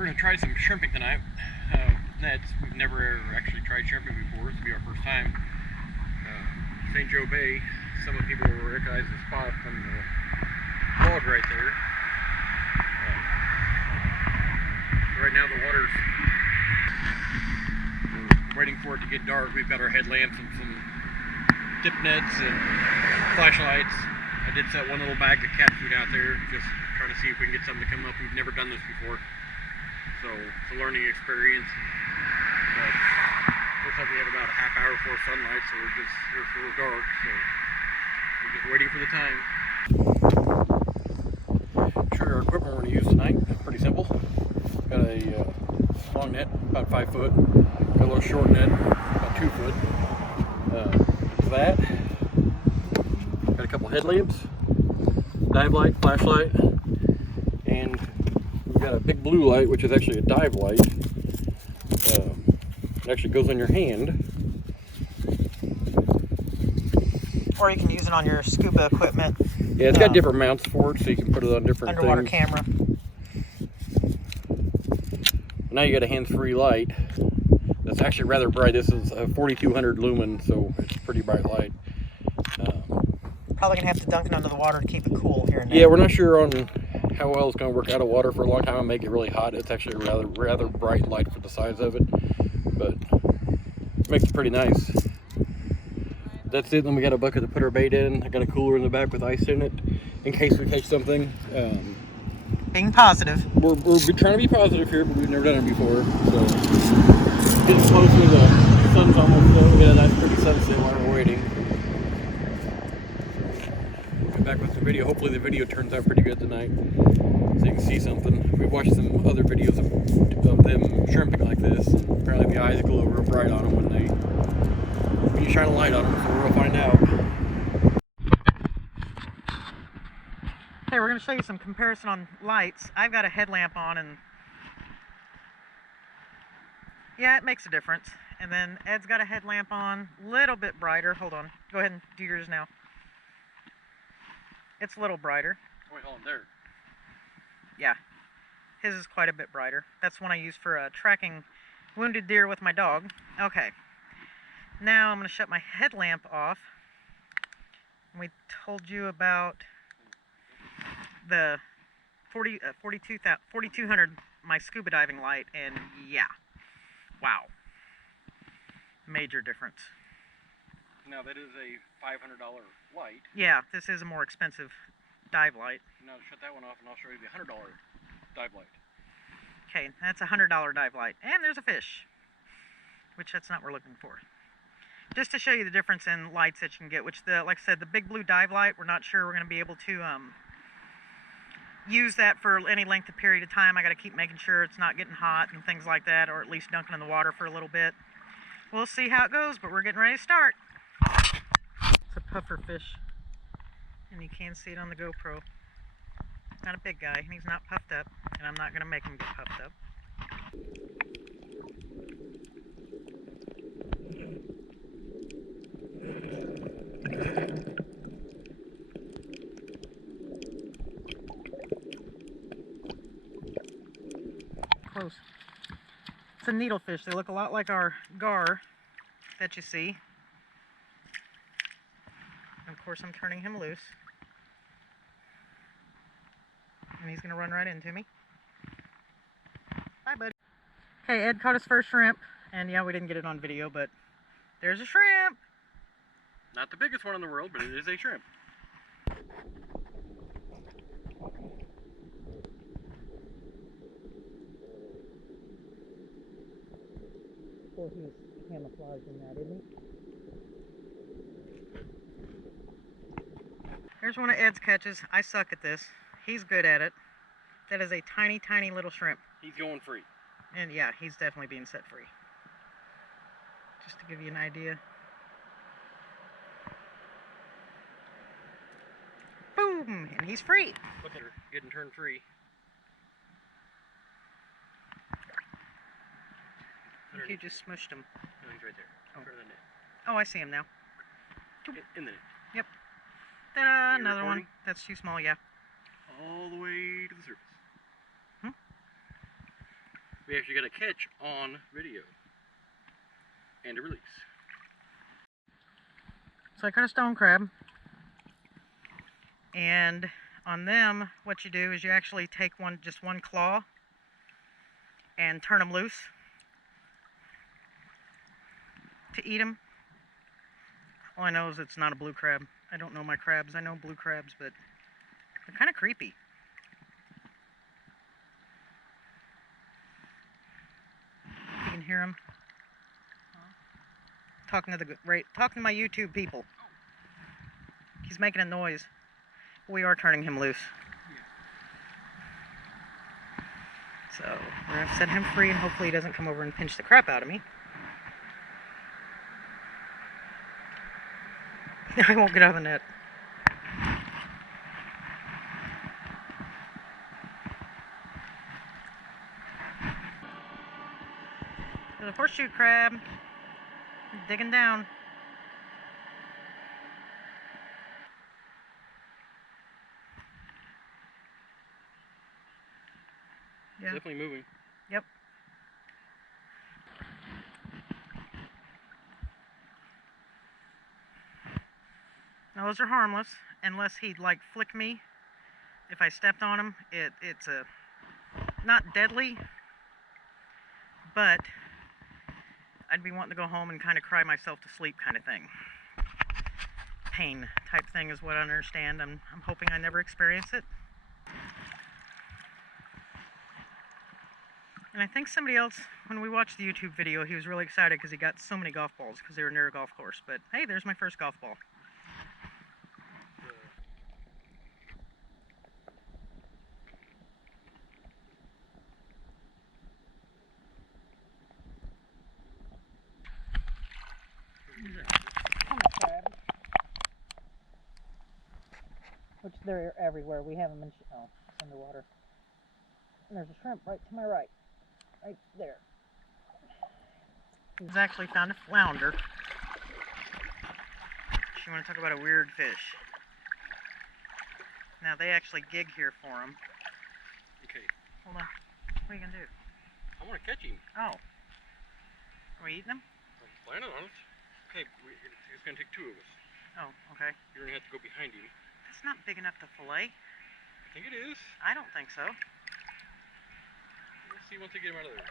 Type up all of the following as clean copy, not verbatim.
we're going to try some shrimping tonight. Nets. We've never actually tried shrimping before. This will be our first time. St. Joe Bay. Some of the people will recognize the spot from the log right there. Right now the water's waiting for it to get dark. We've got our headlamps and some dip nets and flashlights. I did set one little bag of cat food out there, just trying to see if we can get something to come up. We've never done this before, so it's a learning experience. But looks like we have about a half hour before sunlight, so it's a little dark, so we're just waiting for the time. Show you our equipment we're going to use tonight. Pretty simple. Got a long net, about 5 foot. Got a little short net, about 2 foot. That. Got a couple headlamps, dive light, flashlight, and we've got a big blue light, which is actually a dive light. It actually goes on your hand. Or you can use it on your scuba equipment. Yeah, it's got different mounts for it, so you can put it on different underwater things. Camera. Now you got a hands-free light. That's actually rather bright. This is a 4200 lumen, so it's a pretty bright light. Probably gonna have to dunk it under the water to keep it cool here and there. Yeah, we're not sure on how well it's going to work out of water for a long time and make it really hot. It's actually a rather bright light for the size of it, but it makes it pretty nice. That's it. Then we got a bucket to put our bait in. I got a cooler in the back with ice in it in case we catch something. Being positive. We're trying to be positive here, but we've never done it before. So getting closer, the sun's almost low. We got a nice pretty sunset while we're waiting. Come back with the video. Hopefully the video turns out pretty good tonight, so you can see something. We watched some other videos of them shrimping like this. And apparently the eyes glow real bright on them when you shine a light on them. So we'll find out. Hey, we're going to show you some comparison on lights. I've got a headlamp on, and yeah, it makes a difference. And then Ed's got a headlamp on, a little bit brighter. Hold on. Go ahead and do yours now. It's a little brighter. Wait, hold on, there. Yeah, his is quite a bit brighter. That's one I use for tracking wounded deer with my dog. Okay, now I'm going to shut my headlamp off. We told you about the 4200, my scuba diving light, and yeah, wow, major difference. Now that is a $500 light. Yeah, this is a more expensive dive light. Now shut that one off and I'll show you the $100 dive light. Okay, that's a $100 dive light, and there's a fish, which that's not what we're looking for. Just to show you the difference in lights that you can get, which like I said, the big blue dive light, we're not sure we're going to be able to use that for any length of period of time. I got to keep making sure it's not getting hot and things like that, or at least dunking in the water for a little bit. We'll see how it goes, but we're getting ready to start. It's a puffer fish, and you can see it on the GoPro. Not a big guy, and he's not puffed up, and I'm not going to make him get puffed up. Close. It's a needlefish. They look a lot like our gar that you see. And of course I'm turning him loose. And he's going to run right into me. Bye, buddy. Okay, Ed caught his first shrimp. And yeah, we didn't get it on video, but there's a shrimp. Not the biggest one in the world, but it is a shrimp. Well, he's camouflaged in that, isn't he? Here's one of Ed's catches. I suck at this. He's good at it. That is a tiny, tiny little shrimp. He's going free. And yeah, he's definitely being set free. Just to give you an idea. Boom! And he's free. Look at her, getting turned free. You just smushed him. No, he's right there. Oh. Further than net. Oh, I see him now. In the net. Yep. Ta-da! You Another recording? one. That's too small, yeah. All the way to the surface. we actually got a catch on video and a release. So I caught a stone crab, and on them what you do is you actually take just one claw and turn them loose to eat them. All I know is it's not a blue crab. I don't know my crabs. I know blue crabs, but they're kind of creepy. You can hear them talking to my YouTube people. He's making a noise. We are turning him loose. So we're gonna set him free, and hopefully he doesn't come over and pinch the crap out of me. I won't get out of the net. There's a horseshoe crab digging down. Yeah. Definitely moving. Yep. Now those are harmless unless he'd like flick me. If I stepped on him, it's not deadly, but I'd be wanting to go home and kind of cry myself to sleep kind of thing. Pain type thing is what I understand. I'm hoping I never experience it. And I think somebody else, when we watched the YouTube video, he was really excited because he got so many golf balls because they were near a golf course. But hey, there's my first golf ball. Which they're everywhere. We have them in, oh, it's underwater. And there's a shrimp right to my right. Right there. He's actually found a flounder. You want to talk about a weird fish. Now they actually gig here for him. Okay. Hold on. What are you going to do? I want to catch him. Oh. Are we eating them? I'm planning on it. Okay, it's going to take two of us. Oh, okay. You're going to have to go behind him. That's not big enough to fillet. I think it is. I don't think so. We'll see once we get him out of there.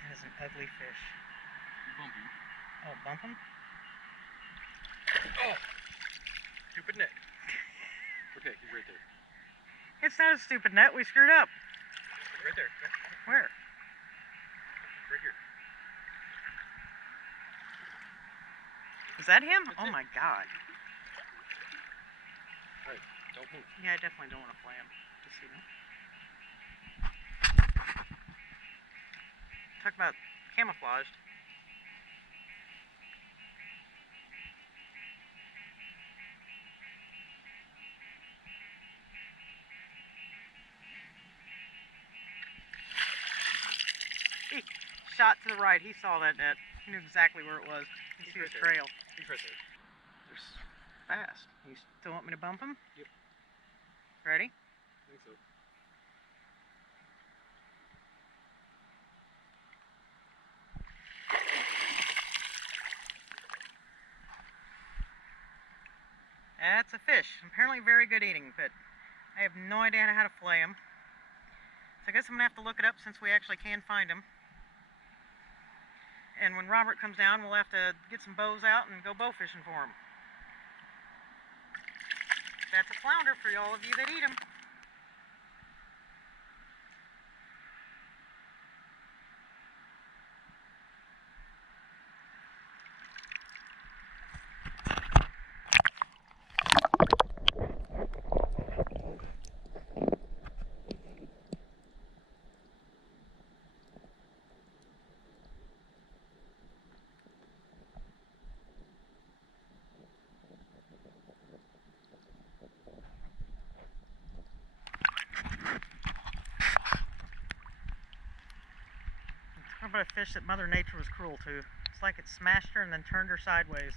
That is an ugly fish. Bump him. Oh, bump him? Oh! Stupid net. Okay, he's right there. It's not a stupid net. We screwed up. Right there. Go. Where? Right here. Is that him? That's oh it. my god. Alright, don't move. Yeah, I definitely don't want to play him. Just, you know. Talk about camouflaged. He shot to the right. He saw that net. He knew exactly where it was. You can see the trail. He's right there. They're fast. You still want me to bump him? Yep. Ready? I think so. That's a fish. Apparently very good eating, but I have no idea how to fillet him. So I guess I'm going to have to look it up since we actually can find him. And when Robert comes down, we'll have to get some bows out and go bow fishing for him. That's a flounder for all of you that eat them. Talk about a fish that Mother Nature was cruel to. It's like it smashed her and then turned her sideways.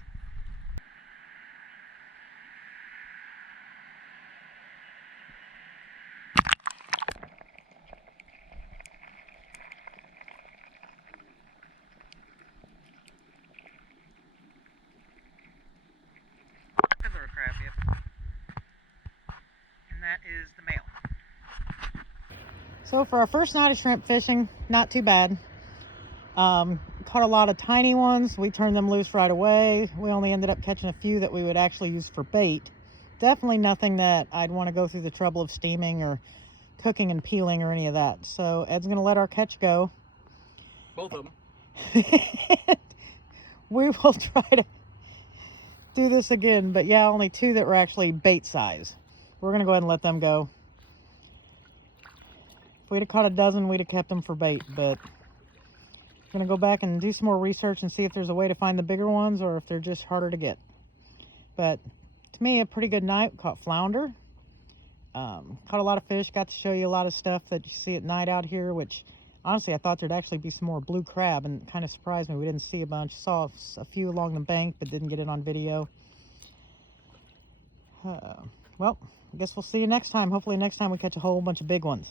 So for our first night of shrimp fishing, not too bad. Caught a lot of tiny ones. We turned them loose right away. We only ended up catching a few that we would actually use for bait. Definitely nothing that I'd want to go through the trouble of steaming or cooking and peeling or any of that. So Ed's going to let our catch go. Both of them. We will try to do this again, but yeah, only 2 that were actually bait size. We're going to go ahead and let them go. If we'd have caught a dozen, we'd have kept them for bait, but I'm going to go back and do some more research and see if there's a way to find the bigger ones or if they're just harder to get. But to me, a pretty good night. Caught flounder. Caught a lot of fish. Got to show you a lot of stuff that you see at night out here, which honestly I thought there'd actually be some more blue crab, and it kind of surprised me we didn't see a bunch. Saw a few along the bank but didn't get it on video. Well, I guess we'll see you next time. Hopefully next time we catch a whole bunch of big ones.